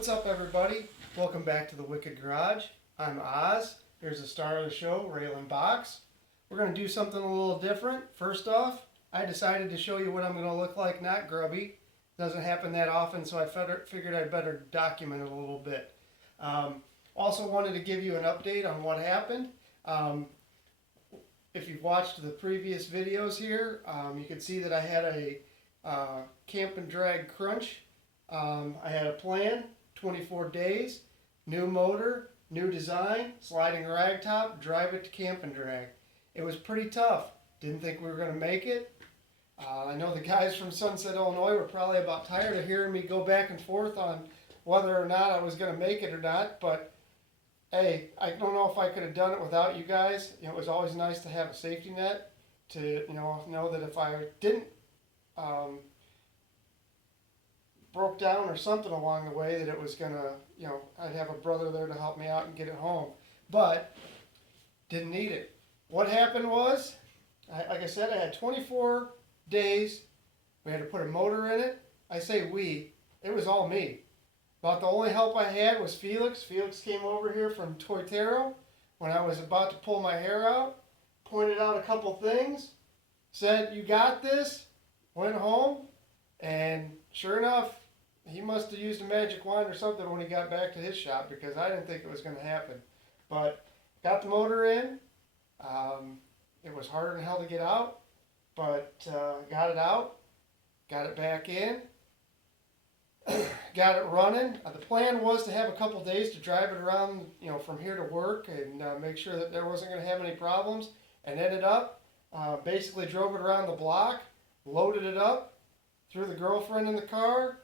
What's up, everybody? Welcome back to the Wicked Garage. I'm Oz. Here's the star of the show, Railinbox. We're going to do something a little different. First off, I decided to show you what I'm going to look like not grubby. Doesn't happen that often, so I figured I'd better document it a little bit. Also wanted to give you an update on what happened. If you've watched the previous videos here, you can see that I had a camp and drag crunch. I had a plan, 24 days, new motor, new design, sliding rag top, drive it to camp and drag. It was pretty tough. Didn't think we were going to make it. I know the guys from Sunset, Illinois were probably about tired of hearing me go back and forth on whether or not I was going to make it or not, but hey, I don't know if I could have done it without you guys. It was always nice to have a safety net to know that if I didn't broke down or something along the way, that it was gonna, I'd have a brother there to help me out and get it home. But didn't need it. What happened was, like I said, I had 24 days. We had to put a motor in it. I say we, it was all me. About the only help I had was Felix. Felix came over here from Toytero when I was about to pull my hair out, pointed out a couple things, said, "You got this," went home, and sure enough, he must have used a magic wand or something when he got back to his shop, because I didn't think it was going to happen. But got the motor in. It was harder than hell to get out, but got it out, got it back in, got it running. The plan was to have a couple days to drive it around, from here to work and make sure that there wasn't going to have any problems, and ended up basically drove it around the block, loaded it up, threw the girlfriend in the car,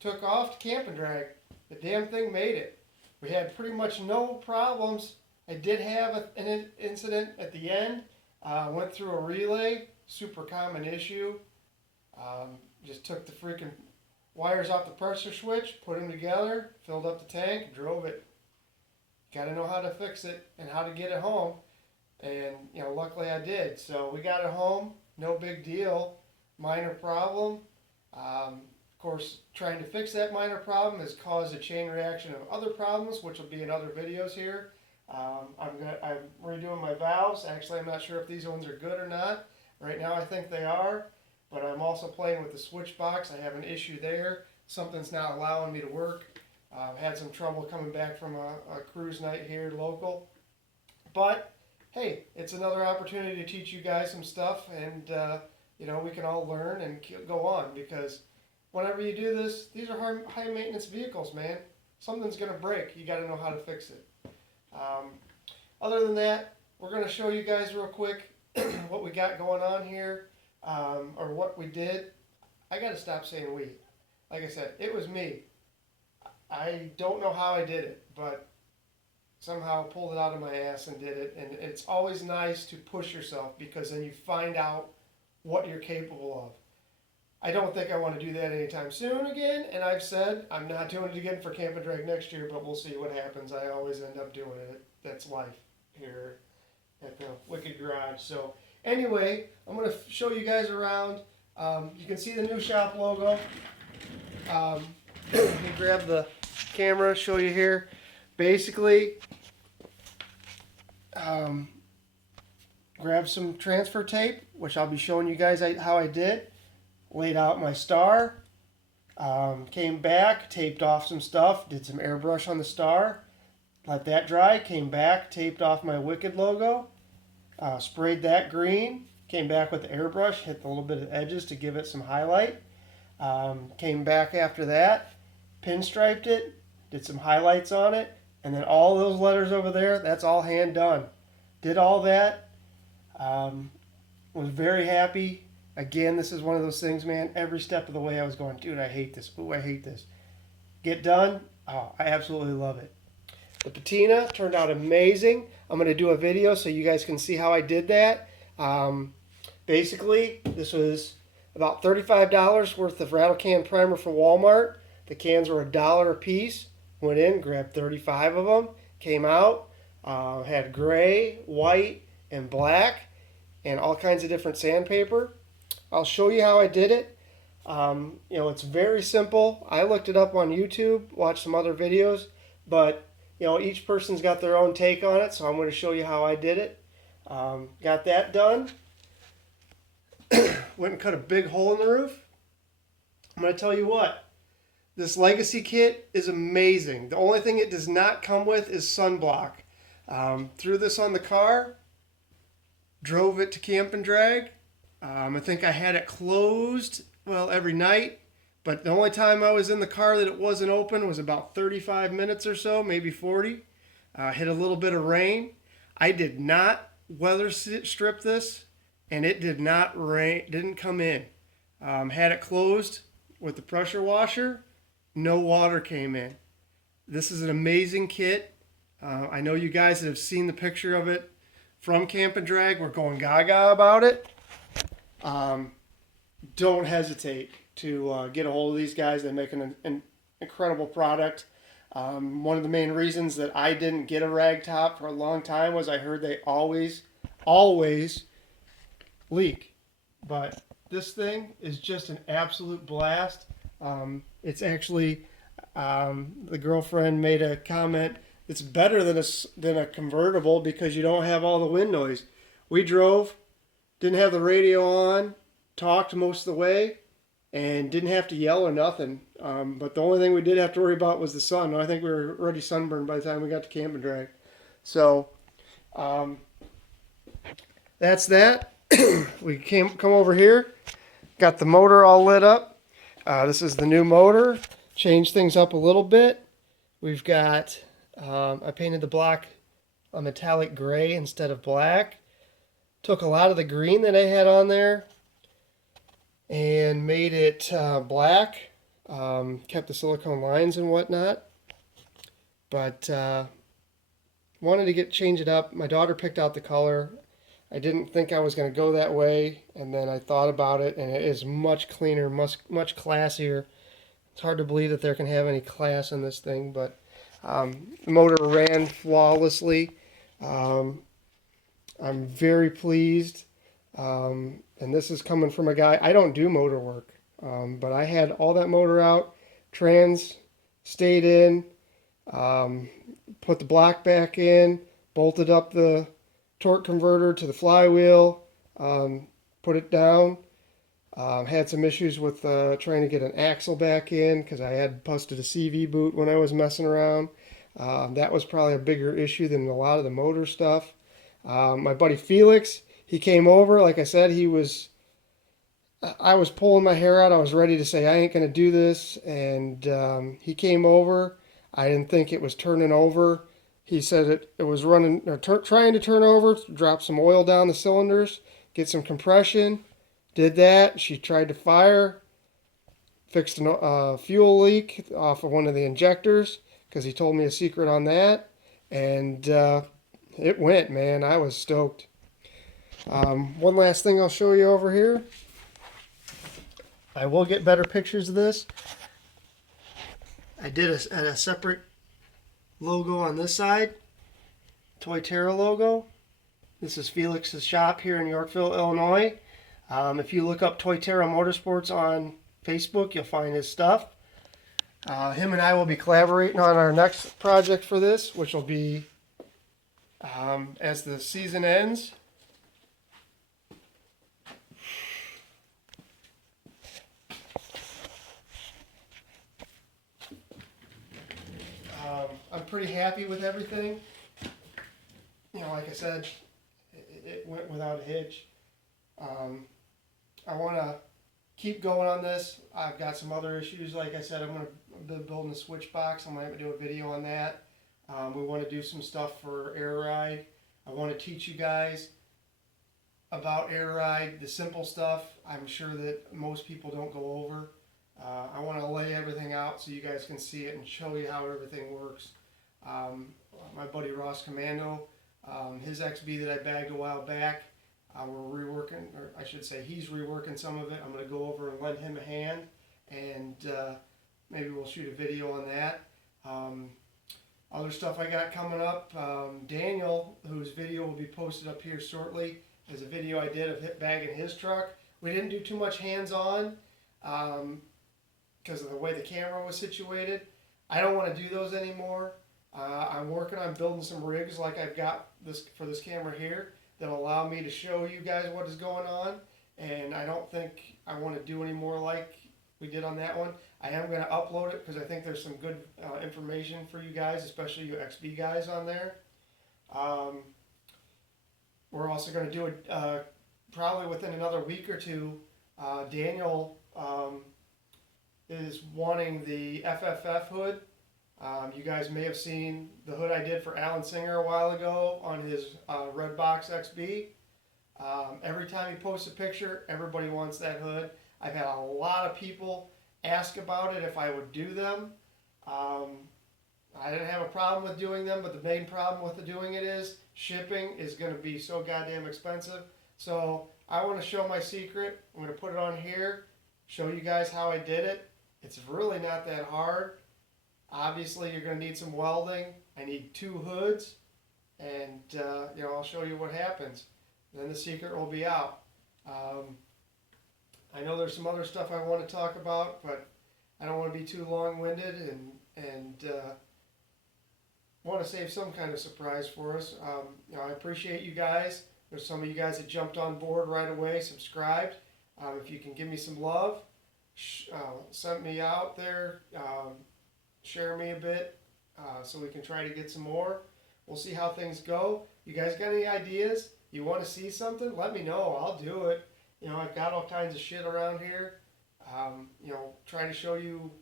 took off to camp and drag. The damn thing made it. We had pretty much no problems. I did have an incident at the end. Went through a relay, super common issue. Just took the freaking wires off the pressure switch, put them together, filled up the tank, drove it. Got to know how to fix it and how to get it home. And, luckily I did. So we got it home, no big deal. Minor problem. Of course, trying to fix that minor problem has caused a chain reaction of other problems, which will be in other videos here. I'm redoing my valves. Actually, I'm not sure if these ones are good or not. Right now, I think they are, but I'm also playing with the switch box. I have an issue there. Something's not allowing me to work. I've had some trouble coming back from a cruise night here local. But hey, it's another opportunity to teach you guys some stuff, and we can all learn and go on, because whenever you do this, these are high maintenance vehicles, man. Something's going to break. You got to know how to fix it. Other than that, we're going to show you guys real quick what we got going on here, or what we did. I got to stop saying we. Like I said, it was me. I don't know how I did it, but somehow pulled it out of my ass and did it. And it's always nice to push yourself, because then you find out what you're capable of. I don't think I want to do that anytime soon again, and I've said I'm not doing it again for Camp and Drag next year, but we'll see what happens. I always end up doing it. That's life here at the Wicked Garage. So anyway, I'm going to show you guys around. You can see the new shop logo. Let me grab the camera, show you here. Basically, grab some transfer tape, which I'll be showing you guys how I did. Laid out my star, came back, taped off some stuff, did some airbrush on the star, let that dry, came back, taped off my Wicked logo, sprayed that green, came back with the airbrush, hit a little bit of edges to give it some highlight, came back after that, pinstriped it, did some highlights on it, and then all those letters over there, that's all hand done. Did all that, was very happy. Again, this is one of those things, man, every step of the way I was going, dude, I hate this. Ooh, I hate this. Get done. Oh, I absolutely love it. The patina turned out amazing. I'm going to do a video so you guys can see how I did that. Basically, this was about $35 worth of rattle can primer from Walmart. The cans were $1 a piece. Went in, grabbed 35 of them, came out, had gray, white, and black, and all kinds of different sandpaper. I'll show you how I did it. It's very simple. I looked it up on YouTube, watched some other videos, but each person's got their own take on it, so I'm going to show you how I did it. Got that done. Went and cut a big hole in the roof. I'm going to tell you what, this Legacy kit is amazing. The only thing it does not come with is sunblock. Threw this on the car, drove it to Camp and Drag. I think I had it closed, every night. But the only time I was in the car that it wasn't open was about 35 minutes or so, maybe 40. Hit a little bit of rain. I did not weather strip this, and it did not rain, didn't come in. Had it closed with the pressure washer, no water came in. This is an amazing kit. I know you guys that have seen the picture of it from Camp and Drag were going gaga about it. Don't hesitate to get a hold of these guys. They make an incredible product. One of the main reasons that I didn't get a rag top for a long time was I heard they always leak. But this thing is just an absolute blast. It's actually, the girlfriend made a comment, it's better than a convertible because you don't have all the wind noise. We drove, didn't have the radio on, talked most of the way, and didn't have to yell or nothing. But the only thing we did have to worry about was the sun. I think we were already sunburned by the time we got to Camp and Drag. So that's that. We come over here, got the motor all lit up. This is the new motor. Changed things up a little bit. We've got, I painted the block a metallic gray instead of black. Took a lot of the green that I had on there and made it black. Kept the silicone lines and whatnot. But wanted to change it up. My daughter picked out the color. I didn't think I was going to go that way, and then I thought about it, and it is much cleaner, much classier. It's hard to believe that there can have any class in this thing, but the motor ran flawlessly. I'm very pleased, and this is coming from a guy. I don't do motor work, but I had all that motor out, trans stayed in, put the block back in, bolted up the torque converter to the flywheel, put it down. Had some issues with trying to get an axle back in because I had busted a CV boot when I was messing around. That was probably a bigger issue than a lot of the motor stuff. My buddy Felix, he came over. Like I said, I was pulling my hair out. I was ready to say, I ain't going to do this. And he came over. I didn't think it was turning over. He said it was running, or trying to turn over, drop some oil down the cylinders, get some compression. Did that. She tried to fire, fixed a fuel leak off of one of the injectors because he told me a secret on that. And it went, man. I was stoked. One last thing I'll show you over here. I will get better pictures of this. I did a separate logo on this side, Toy Terra logo. This is Felix's shop here in Yorkville, Illinois. If you look up Toy Terra Motorsports on Facebook, you'll find his stuff. Him and I will be collaborating on our next project for this, which will be as the season ends. I'm pretty happy with everything. Like I said, it went without a hitch. I want to keep going on this. I've got some other issues. Like I said, I'm going to be building a switch box. I might do a video on that. We want to do some stuff for Air Ride. I want to teach you guys about Air Ride, the simple stuff. I'm sure that most people don't go over. I want to lay everything out so you guys can see it and show you how everything works. My buddy Ross Commando, his XB that I bagged a while back, we're reworking, or I should say he's reworking some of it. I'm going to go over and lend him a hand, and maybe we'll shoot a video on that. Other stuff I got coming up, Daniel, whose video will be posted up here shortly, is a video I did of bagging his truck. We didn't do too much hands-on. because of the way the camera was situated. I don't want to do those anymore. I'm working on building some rigs like I've got this for this camera here that allow me to show you guys what is going on. And I don't think I want to do any more like we did on that one. I am going to upload it because I think there's some good information for you guys, especially you XB guys on there. We're also going to do it probably within another week or two. Daniel is wanting the FFF hood. You guys may have seen the hood I did for Alan Singer a while ago on his Redbox XB. Every time he posts a picture, everybody wants that hood. I've had a lot of people ask about it if I would do them. I didn't have a problem with doing them, but the main problem with doing it is shipping is going to be so goddamn expensive. So I want to show my secret. I'm going to put it on here, show you guys how I did it. It's really not that hard. Obviously, you're going to need some welding. I need 2 hoods, and I'll show you what happens. Then the secret will be out. I know there's some other stuff I want to talk about, but I don't want to be too long-winded, and want to save some kind of surprise for us. I appreciate you guys. There's some of you guys that jumped on board right away, subscribed. If you can give me some love, send me out there, share me a bit, so we can try to get some more. We'll see how things go. You guys got any ideas? You want to see something? Let me know. I'll do it. I've got all kinds of shit around here. Try to show you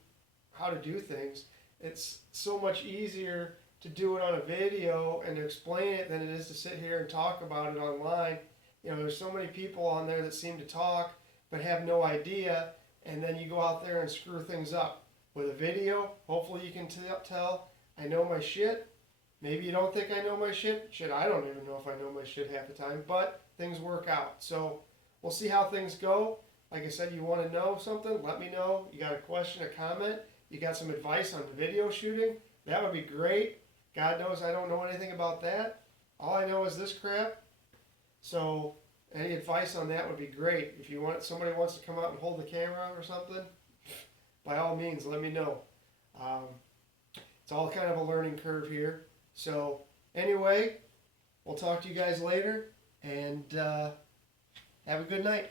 how to do things. It's so much easier to do it on a video and to explain it than it is to sit here and talk about it online. There's so many people on there that seem to talk but have no idea, and then you go out there and screw things up. With a video, hopefully you can tell I know my shit. Maybe you don't think I know my shit. Shit, I don't even know if I know my shit half the time, but things work out. So we'll see how things go. Like I said, you want to know something, let me know. You got a question, a comment, you got some advice on video shooting, that would be great. God knows I don't know anything about that. All I know is this crap. So any advice on that would be great. If somebody wants to come out and hold the camera or something, by all means, let me know. It's all kind of a learning curve here. So anyway, we'll talk to you guys later, and have a good night.